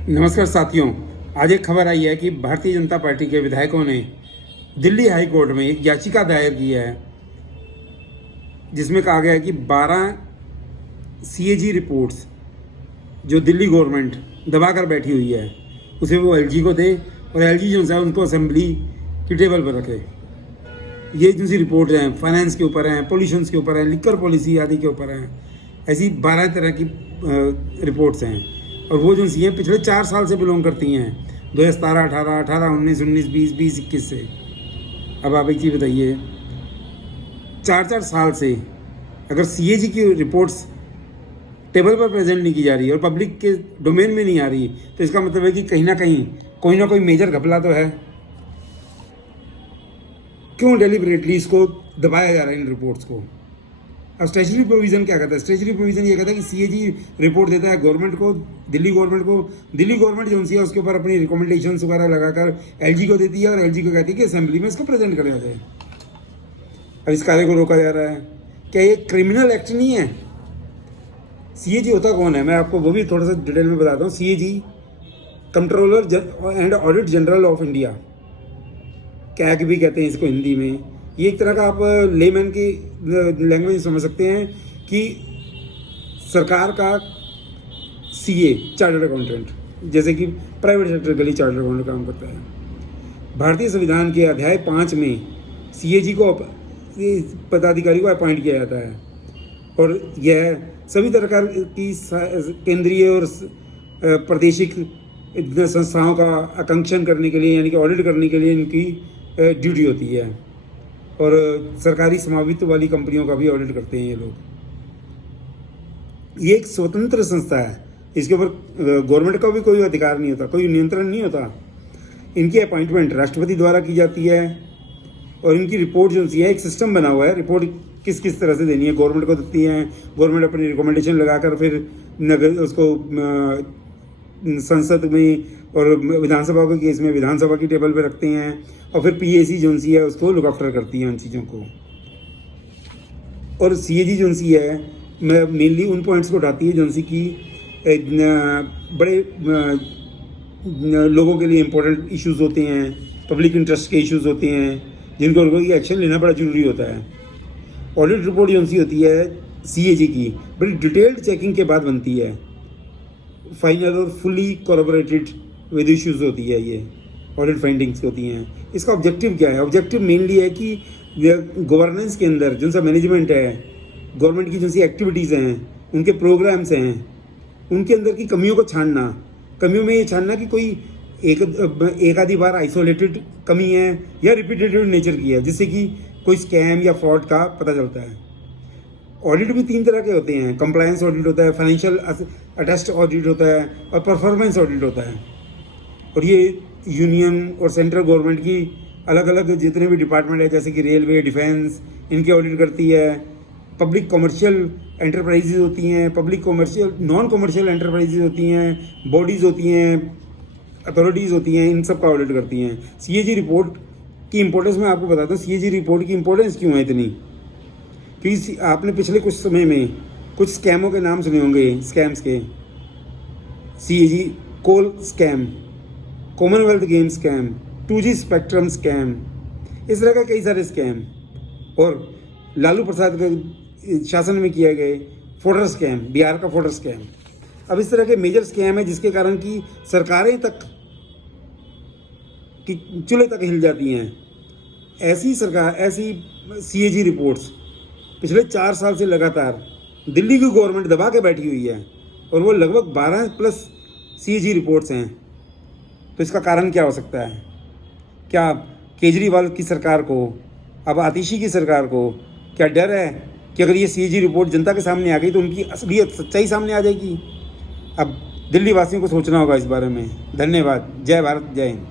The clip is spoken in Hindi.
नमस्कार साथियों, आज एक खबर आई है कि भारतीय जनता पार्टी के विधायकों ने दिल्ली हाई कोर्ट में एक याचिका दायर की है जिसमें कहा गया है कि 12 सीएजी रिपोर्ट्स जो दिल्ली गवर्नमेंट दबा कर बैठी हुई है उसे वो एलजी को दे और एलजी जो है उनको असेंबली की टेबल पर रखे। ये जो सी रिपोर्ट हैं फाइनेंस के ऊपर हैं, पोल्यूशन के ऊपर हैं, लिकर पॉलिसी आदि के ऊपर हैं। ऐसी 12 तरह की रिपोर्ट्स हैं और वो जो सी हैं पिछले 4 साल से बिलोंग करती हैं, 2017, 18, 18, 19, 19, 20, 20, 21 से। अब आप एक चीज़ बताइए, 4 साल से अगर सीएजी की रिपोर्ट्स टेबल पर प्रेजेंट नहीं की जा रही है और पब्लिक के डोमेन में नहीं आ रही, तो इसका मतलब है कि कहीं ना कहीं कोई ना कोई मेजर घपला तो है। क्यों डेलिबरेटली इसको दबाया जा रहा है इन रिपोर्ट्स को? अब स्टैच्यूटरी प्रोविज़न क्या कहता है? स्टैच्यूटरी प्रोविज़न ये कहता है कि सीएजी रिपोर्ट देता है गवर्नमेंट को, दिल्ली गवर्नमेंट को। दिल्ली गवर्नमेंट जो है उसके ऊपर अपनी रिकमेंडेशंस वगैरह लगाकर एलजी को देती है और एलजी को कहती है कि असेंबली में इसको प्रेजेंट करा जाए। अब इस कार्य को रोका जा रहा है। क्या ये क्रिमिनल एक्ट नहीं है? सीएजी होता कौन है, मैं आपको वो भी थोड़ा सा डिटेल में बताता हूँ। CAG controller and audit general of India, CAG भी कहते हैं इसको हिंदी में। ये एक तरह का आप लेमैन की लैंग्वेज समझ सकते हैं कि सरकार का सीए, चार्टर्ड अकाउंटेंट, जैसे कि प्राइवेट सेक्टर के लिए चार्टर्ड अकाउंटेंट काम करता है। भारतीय संविधान के अध्याय 5 में सीएजी को पदाधिकारी को अपॉइंट किया जाता है और यह सभी तरह की केंद्रीय और प्रादेशिक संस्थाओं का आकंक्षण करने के लिए, यानी कि ऑडिट करने के लिए इनकी ड्यूटी होती है। और सरकारी समावित्व वाली कंपनियों का भी ऑडिट करते हैं ये लोग। ये एक स्वतंत्र संस्था है, इसके ऊपर गवर्नमेंट का भी कोई अधिकार नहीं होता, कोई नियंत्रण नहीं होता। इनकी अपॉइंटमेंट राष्ट्रपति द्वारा की जाती है और इनकी रिपोर्ट जो है एक सिस्टम बना हुआ है। रिपोर्ट किस किस तरह से देनी है गवर्नमेंट को देती हैं, गवर्नमेंट अपनी रिकमेंडेशन लगाकर फिर नगर उसको संसद में और विधानसभा के केस में विधानसभा की टेबल पे रखते हैं और फिर पीएसी जो सी है उसको लुक आफ्टर करती है उन चीज़ों को। और सीएजी जो सी है मेनली उन पॉइंट्स को उठाती है जो सी की बड़े लोगों के लिए इम्पोर्टेंट इश्यूज होते हैं, पब्लिक इंटरेस्ट के इश्यूज होते हैं, जिनको कोई एक्शन लेना बड़ा जरूरी होता है। ऑडिट रिपोर्ट जो सी होती है सीएजी की बड़ी डिटेल्ड चेकिंग के बाद बनती है, फाइनल और फुली कोलैबोरेटेड विद इश्यूज होती है। ये ऑडिट फाइंडिंग्स होती हैं। इसका ऑब्जेक्टिव क्या है? ऑब्जेक्टिव मेनली है कि गवर्नेंस के अंदर जो सा मैनेजमेंट है, गवर्नमेंट की जो सी एक्टिविटीज़ हैं, उनके प्रोग्राम्स हैं, उनके अंदर की कमियों को छानना। कमियों में ये छानना कि कोई एक आधी बार आइसोलेटेड कमी है या रिपीटेटिव नेचर की है, जिससे कि कोई स्कैम या फ्रॉड का पता चलता है। ऑडिट भी 3 तरह के होते हैं। कंप्लायंस ऑडिट होता है, फाइनेंशियल अटेस्ट ऑडिट होता है और परफॉर्मेंस ऑडिट होता है। और ये यूनियन और सेंट्रल गवर्नमेंट की अलग अलग जितने भी डिपार्टमेंट है, जैसे कि रेलवे, डिफेंस, इनके ऑडिट करती है। पब्लिक कमर्शियल एंटरप्राइजेज होती हैं, public commercial non commercial enterprises होती हैं, बॉडीज़ होती हैं, अथॉरिटीज़ होती हैं, इन सब का ऑडिट करती हैं। सीएजी रिपोर्ट की इंपॉर्टेंस मैं आपको बताता हूँ। सीएजी रिपोर्ट की इंपॉर्टेंस क्यों है इतनी? क्योंकि आपने पिछले कुछ समय में कुछ स्कैमों के नाम सुने होंगे, स्कैम्स के। CAG coal scam, Commonwealth game scam, 2G spectrum scam, इस तरह का कई सारे स्कैम। और लालू प्रसाद के शासन में किए गए फोडर स्कैम, बिहार का फोडर स्कैम। अब इस तरह के मेजर स्कैम है जिसके कारण कि सरकारें तक कि चूल्हे तक हिल जाती हैं। ऐसी सीएजी रिपोर्ट्स पिछले 4 साल से लगातार दिल्ली की गवर्नमेंट दबा के बैठी हुई है और वो लगभग 12+ सीएजी रिपोर्ट्स हैं। तो इसका कारण क्या हो सकता है? क्या केजरीवाल की सरकार को, अब आतिशी की सरकार को क्या डर है कि अगर ये सीएजी रिपोर्ट जनता के सामने आ गई तो उनकी असलियत, सच्चाई सामने आ जाएगी? अब दिल्ली वासियों को सोचना होगा इस बारे में। धन्यवाद। जय भारत, जय हिंद।